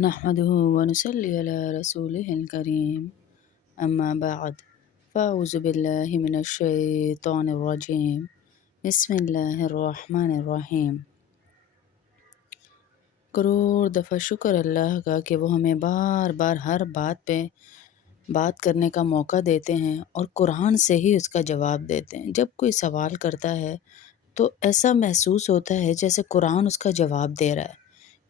نحمده ونصلي على رسوله الكريم أما بعد فأعوذ بالله من الشيطان الرجيم بسم الله الرحمن الرحیم۔ کروڑ دفعہ شکر اللہ کا کہ وہ ہمیں بار بار ہر بات پہ بات کرنے کا موقع دیتے ہیں اور قرآن سے ہی اس کا جواب دیتے ہیں۔ جب کوئی سوال کرتا ہے تو ایسا محسوس ہوتا ہے جیسے قرآن اس کا جواب دے رہا ہے،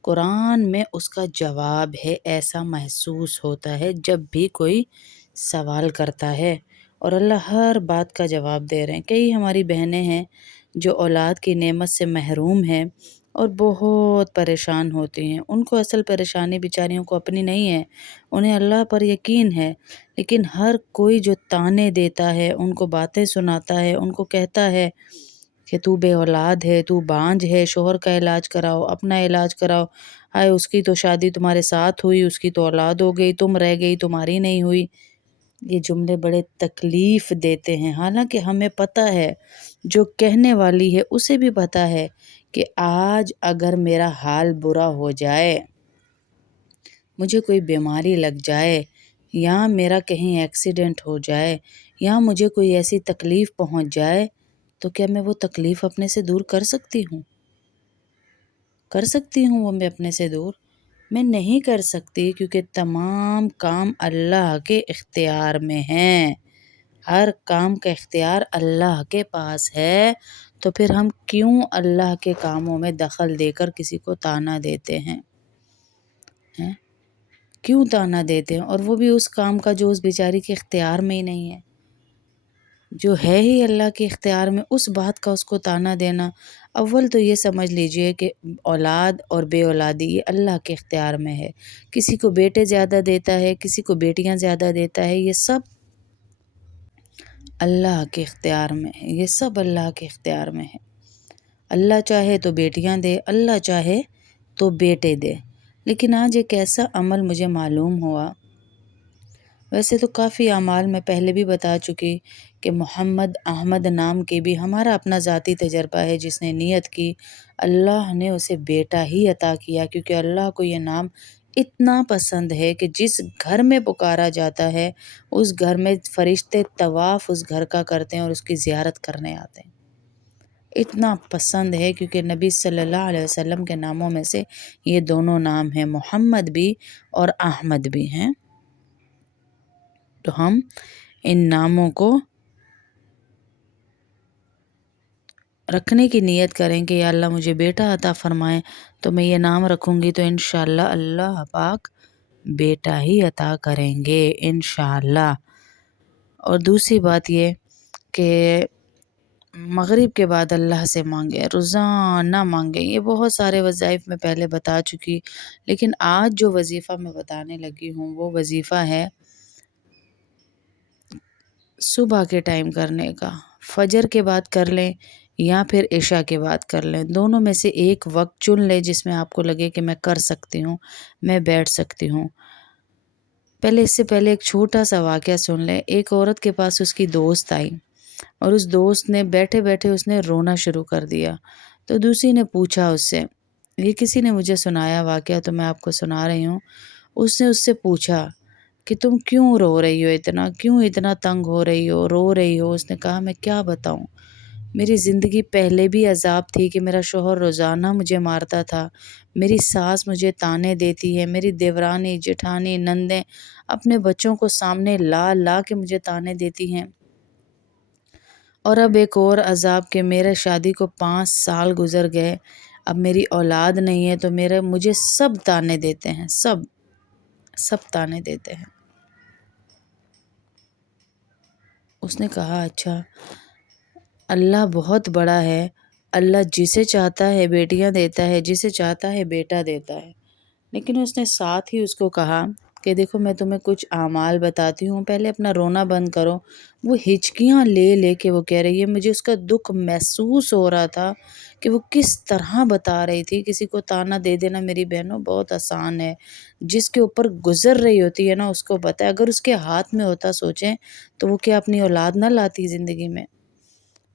قرآن میں اس کا جواب ہے، ایسا محسوس ہوتا ہے جب بھی کوئی سوال کرتا ہے، اور اللہ ہر بات کا جواب دے رہے ہیں۔ کئی ہماری بہنیں ہیں جو اولاد کی نعمت سے محروم ہیں اور بہت پریشان ہوتی ہیں۔ ان کو اصل پریشانی بیچاریوں کو اپنی نہیں ہے، انہیں اللہ پر یقین ہے، لیکن ہر کوئی جو تانے دیتا ہے، ان کو باتیں سناتا ہے، ان کو کہتا ہے کہ تو بے اولاد ہے، تو بانجھ ہے، شوہر کا علاج کراؤ، اپنا علاج کراؤ، ہائے اس کی تو شادی تمہارے ساتھ ہوئی، اس کی تو اولاد ہو گئی، تم رہ گئی، تمہاری نہیں ہوئی۔ یہ جملے بڑے تکلیف دیتے ہیں، حالانکہ ہمیں پتہ ہے، جو کہنے والی ہے اسے بھی پتہ ہے کہ آج اگر میرا حال برا ہو جائے، مجھے کوئی بیماری لگ جائے، یا میرا کہیں ایکسیڈنٹ ہو جائے، یا مجھے کوئی ایسی تکلیف پہنچ جائے، تو کیا میں وہ تکلیف اپنے سے دور کر سکتی ہوں؟ کر سکتی ہوں وہ میں اپنے سے دور؟ میں نہیں کر سکتی، کیونکہ تمام کام اللہ کے اختیار میں ہیں۔ ہر کام کا اختیار اللہ کے پاس ہے، تو پھر ہم کیوں اللہ کے کاموں میں دخل دے کر کسی کو طعنہ دیتے ہیں؟ کیوں طعنہ دیتے ہیں؟ اور وہ بھی اس کام کا جو اس بیچاری کے اختیار میں ہی نہیں ہے، جو ہے ہی اللہ کے اختیار میں، اس بات کا اس کو طعنہ دینا۔ اول تو یہ سمجھ لیجئے کہ اولاد اور بے اولادی یہ اللہ کے اختیار میں ہے۔ کسی کو بیٹے زیادہ دیتا ہے، کسی کو بیٹیاں زیادہ دیتا ہے، یہ سب اللہ کے اختیار میں ہے، یہ سب اللہ کے اختیار میں ہے۔ اللہ چاہے تو بیٹیاں دے، اللہ چاہے تو بیٹے دے۔ لیکن آج ایک ایسا عمل مجھے معلوم ہوا، ویسے تو کافی اعمال میں پہلے بھی بتا چکی کہ محمد احمد نام کے بھی ہمارا اپنا ذاتی تجربہ ہے، جس نے نیت کی اللہ نے اسے بیٹا ہی عطا کیا، کیونکہ اللہ کو یہ نام اتنا پسند ہے کہ جس گھر میں پکارا جاتا ہے اس گھر میں فرشتے طواف اس گھر کا کرتے ہیں اور اس کی زیارت کرنے آتے ہیں۔ اتنا پسند ہے، کیونکہ نبی صلی اللہ علیہ وسلم کے ناموں میں سے یہ دونوں نام ہیں، محمد بھی اور احمد بھی ہیں۔ تو ہم ان ناموں کو رکھنے کی نیت کریں کہ یا اللہ مجھے بیٹا عطا فرمائے، تو میں یہ نام رکھوں گی تو انشاءاللہ اللہ پاک بیٹا ہی عطا کریں گے انشاءاللہ۔ اور دوسری بات یہ کہ مغرب کے بعد اللہ سے مانگیں، روزانہ مانگیں۔ یہ بہت سارے وظائف میں پہلے بتا چکی، لیکن آج جو وظیفہ میں بتانے لگی ہوں وہ وظیفہ ہے صبح کے ٹائم کرنے کا۔ فجر کے بعد کر لیں یا پھر عشاء کے بعد کر لیں، دونوں میں سے ایک وقت چن لیں جس میں آپ کو لگے کہ میں کر سکتی ہوں، میں بیٹھ سکتی ہوں۔ پہلے اس سے پہلے ایک چھوٹا سا واقعہ سن لیں۔ ایک عورت کے پاس اس کی دوست آئی، اور اس دوست نے بیٹھے بیٹھے اس نے رونا شروع کر دیا۔ تو دوسری نے پوچھا اس سے، یہ کسی نے مجھے سنایا واقعہ تو میں آپ کو سنا رہی ہوں، اس نے اس سے پوچھا کہ تم کیوں رو رہی ہو اتنا، کیوں اتنا تنگ ہو رہی ہو، رو رہی ہو؟ اس نے کہا میں کیا بتاؤں، میری زندگی پہلے بھی عذاب تھی کہ میرا شوہر روزانہ مجھے مارتا تھا، میری ساس مجھے طعنے دیتی ہے، میری دیورانی جٹھانی نندیں اپنے بچوں کو سامنے لا لا کے مجھے طعنے دیتی ہیں، اور اب ایک اور عذاب کہ میرے شادی کو 5 سال گزر گئے، اب میری اولاد نہیں ہے، تو مجھے سب طعنے دیتے ہیں، سب طعنے دیتے ہیں۔ اس نے کہا اچھا، اللہ بہت بڑا ہے، اللہ جسے چاہتا ہے بیٹیاں دیتا ہے، جسے چاہتا ہے بیٹا دیتا ہے، لیکن اس نے ساتھ ہی اس کو کہا کہ دیکھو میں تمہیں کچھ اعمال بتاتی ہوں، پہلے اپنا رونا بند کرو۔ وہ ہچکیاں لے لے کے وہ کہہ رہی ہے، مجھے اس کا دکھ محسوس ہو رہا تھا کہ وہ کس طرح بتا رہی تھی۔ کسی کو طعنہ دے دینا میری بہنوں بہت آسان ہے، جس کے اوپر گزر رہی ہوتی ہے نا اس کو پتہ ہے، اگر اس کے ہاتھ میں ہوتا سوچیں تو وہ کیا اپنی اولاد نہ لاتی زندگی میں؟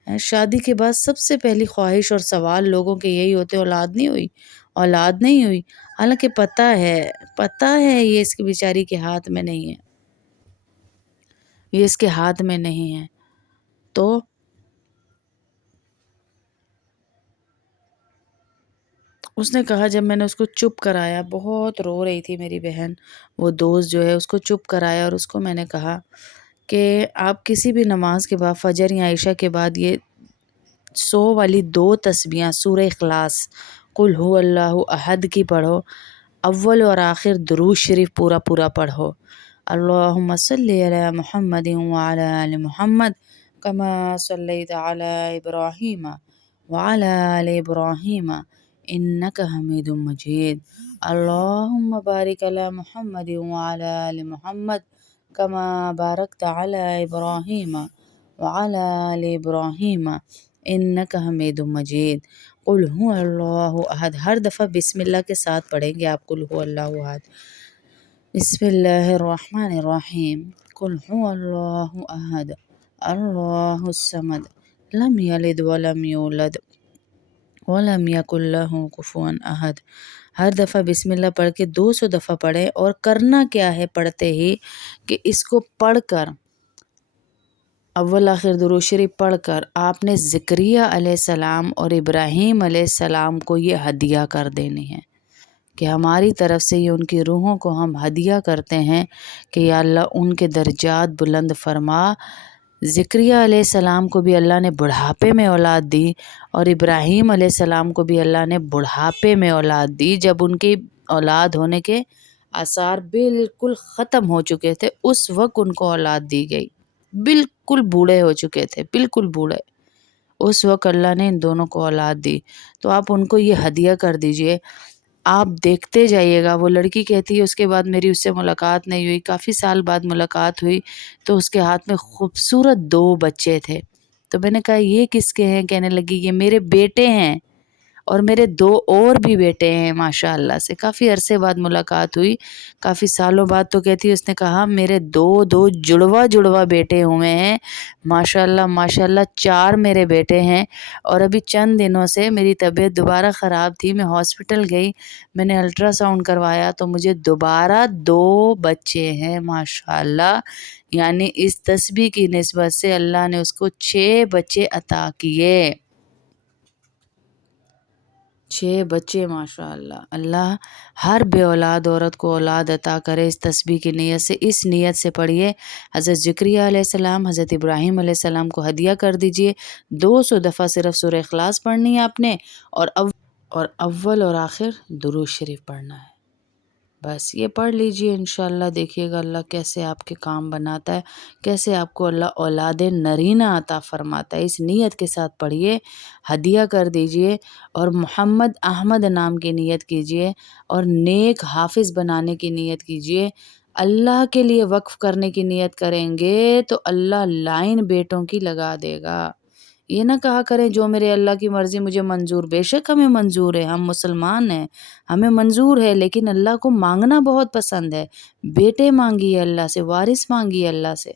شادی کے بعد سب سے پہلی خواہش اور سوال لوگوں کے یہی ہوتے، اولاد نہیں ہوئی، اولاد نہیں ہوئی، حالانکہ پتہ ہے یہ اس کی بیچاری کے ہاتھ میں نہیں ہے، یہ اس کے ہاتھ میں نہیں ہے۔ تو اس نے کہا، جب میں نے اس کو چپ کرایا، بہت رو رہی تھی میری بہن، وہ دوست جو ہے، اس کو چپ کرایا اور اس کو میں نے کہا کہ آپ کسی بھی نماز کے بعد، فجر یا عشاء کے بعد، یہ 100 والی 2 تسبیحاں سورہ اخلاص، قل ہو اللہ احد کی پڑھو، اول اور آخر درود شریف پورا پورا پڑھو، اللہم صلی علی محمد وعلی آل محمد کما صلیت علی ابراہیم وعلی آل ابراہیم انک حمید مجید، اللہم بارک علی محمد وعلی آل محمد کما بارکت علی ابراہیم وعلی آل ابراہیم انک حمید مجید، قل هو اللہ احد۔ ہر دفعہ بسم اللہ کے ساتھ پڑھیں گے آپ، قل هو اللہ احد، بسم اللہ الرحمن الرحیم، قل هو اللہ احد اللہ الصمد لم یلد ولم یولد ولم یکن لہ کفوا احد۔ ہر دفعہ بسم اللہ پڑھ کے 200 دفعہ پڑھیں، اور کرنا کیا ہے پڑھتے ہی کہ اس کو پڑھ کر، اول آخر درود شریف پڑھ کر، آپ نے زکریا علیہ السلام اور ابراہیم علیہ السلام کو یہ ہدیہ کر دینی ہے، کہ ہماری طرف سے یہ ان کی روحوں کو ہم ہدیہ کرتے ہیں کہ یا اللہ ان کے درجات بلند فرما۔ زکریا علیہ السلام کو بھی اللہ نے بڑھاپے میں اولاد دی، اور ابراہیم علیہ السلام کو بھی اللہ نے بڑھاپے میں اولاد دی، جب ان کی اولاد ہونے کے آثار بالکل ختم ہو چکے تھے، اس وقت ان کو اولاد دی گئی، بالکل بوڑھے ہو چکے تھے، بالکل بوڑھے، اس وقت اللہ نے ان دونوں کو اولاد دی۔ تو آپ ان کو یہ ہدیہ کر دیجئے، آپ دیکھتے جائیے گا۔ وہ لڑکی کہتی ہے اس کے بعد میری اس سے ملاقات نہیں ہوئی، کافی سال بعد ملاقات ہوئی تو اس کے ہاتھ میں خوبصورت 2 بچے تھے، تو میں نے کہا یہ کس کے ہیں؟ کہنے لگی یہ میرے بیٹے ہیں، اور میرے 2 اور بھی بیٹے ہیں ماشاء اللہ سے۔ کافی عرصے بعد ملاقات ہوئی، کافی سالوں بعد، تو کہتی ہے اس نے کہا میرے 2 جڑوا بیٹے ہوئے ہیں، ماشاء اللہ 4 میرے بیٹے ہیں، اور ابھی چند دنوں سے میری طبیعت دوبارہ خراب تھی، میں ہاسپٹل گئی، میں نے الٹرا ساؤنڈ کروایا تو مجھے دوبارہ 2 بچے ہیں ماشاء اللہ، یعنی اس تسبیح کی نسبت سے اللہ نے اس کو 6 بچے عطا کیے، 6 بچے ماشاء اللہ۔ اللہ ہر بے اولاد عورت کو اولاد عطا کرے اس تسبیح کی نیت سے۔ اس نیت سے پڑھیے، حضرت زکریا علیہ السلام، حضرت ابراہیم علیہ السلام کو ہدیہ کر دیجئے، 200 دفعہ صرف سورہ اخلاص پڑھنی ہے آپ نے، اور اول اور آخر درود شریف پڑھنا ہے، بس یہ پڑھ لیجئے، انشاءاللہ دیکھیے گا اللہ کیسے آپ کے کام بناتا ہے، کیسے آپ کو اللہ اولاد نرینہ عطا فرماتا ہے۔ اس نیت کے ساتھ پڑھیے، ہدیہ کر دیجئے، اور محمد احمد نام کی نیت کیجئے، اور نیک حافظ بنانے کی نیت کیجئے۔ اللہ کے لیے وقف کرنے کی نیت کریں گے تو اللہ لائن بیٹوں کی لگا دے گا۔ یہ نہ کہا کریں جو میرے اللہ کی مرضی مجھے منظور، بے شک ہمیں منظور ہے، ہم مسلمان ہیں، ہمیں منظور ہے، لیکن اللہ کو مانگنا بہت پسند ہے۔ بیٹے مانگیے اللہ سے، وارث مانگیے اللہ سے۔